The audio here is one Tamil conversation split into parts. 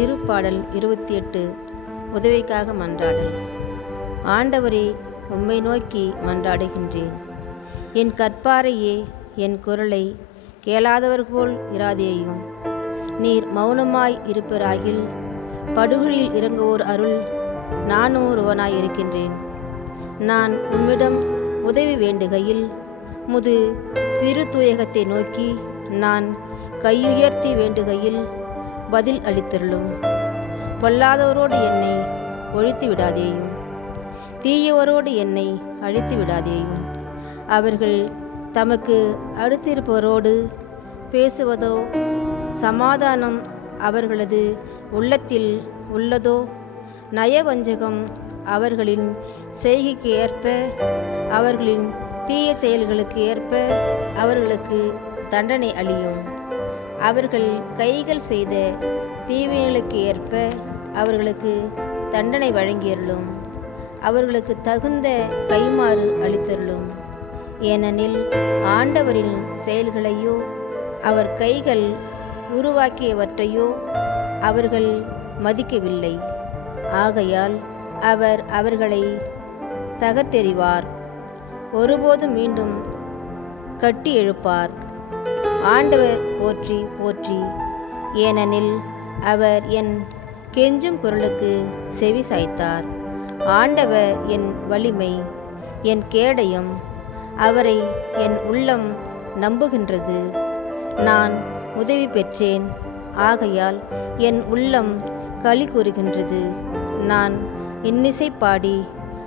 திருப்பாடல் இருபத்தி எட்டு உதவிக்காக மன்றாடல். ஆண்டவரே உம்மை நோக்கி மன்றாடுகின்றேன். என் கற்பாரையே என் குரலை கேளாதவர் போல் இராதேயும். நீர் மௌனமாய் இருப்பராகில் படுகுழியில் இறங்குவோர் அருள் நானும் ஒருவனாய் இருக்கின்றேன். நான் உம்மிடம் உதவி வேண்டுகையில் முது திருத்தூயகத்தை நோக்கி நான் கையுயர்த்தி வேண்டுகையில் பதில் அளித்தருளும். பொல்லாதவரோடு என்னை ஒழித்து விடாதேயும். தீயவரோடு என்னை அழித்து விடாதேயும். அவர்கள் தமக்கு அடுத்திருப்பவரோடு பேசுவதோ சமாதானம் அவர்களது உள்ளத்தில் உள்ளதோ நயவஞ்சகம் அவர்களின் செய்கைக்கு ஏற்ப அவர்களின் தீய செயல்களுக்கு ஏற்ப அவர்களுக்கு தண்டனை அளியும். அவர்கள் கைகள் செய்த தீவினைகளுக்கு ஏற்ப அவர்களுக்கு தண்டனை வழங்கியருளும். அவர்களுக்கு தகுந்த கைமாறு அளித்தருளும். ஏனெனில் ஆண்டவரின் செயல்களையோ அவர் கைகள் உருவாக்கியவற்றையோ அவர்கள் மதிக்கவில்லை. ஆகையால் அவர் அவர்களை தகர்த்தெறிவார். ஒருபோதும் மீண்டும் கட்டி எழுப்பார் ஆண்டவர் போற்றி போற்றி. ஏனெனில் அவர் என் கெஞ்சும் குரலுக்கு செவி சாய்த்தார். ஆண்டவர் என் வலிமை என் கேடயம் அவரை என் உள்ளம் நம்புகின்றது. நான் உதவி பெற்றேன் ஆகையால் என் உள்ளம் களி கூறுகின்றது. நான் இன்னிசை பாடி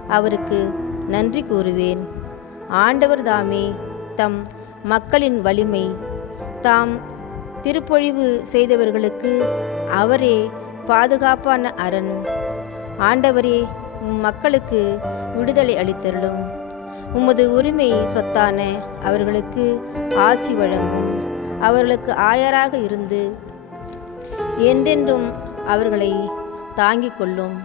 அவருக்கு நன்றி கூறுவேன். ஆண்டவர் தாமே தம் மக்களின் வலிமை தாம் திருப்பொழிவு செய்தவர்களுக்கு அவரே பாதுகாப்பான அரண். ஆண்டவரே உம் மக்களுக்கு விடுதலை அளித்தருளும். உமது உரிமை சொத்தான அவர்களுக்கு ஆசி வழங்கும். அவர்களுக்கு ஆயராக இருந்து என்றென்றும் அவர்களை தாங்கிக் கொள்ளும்.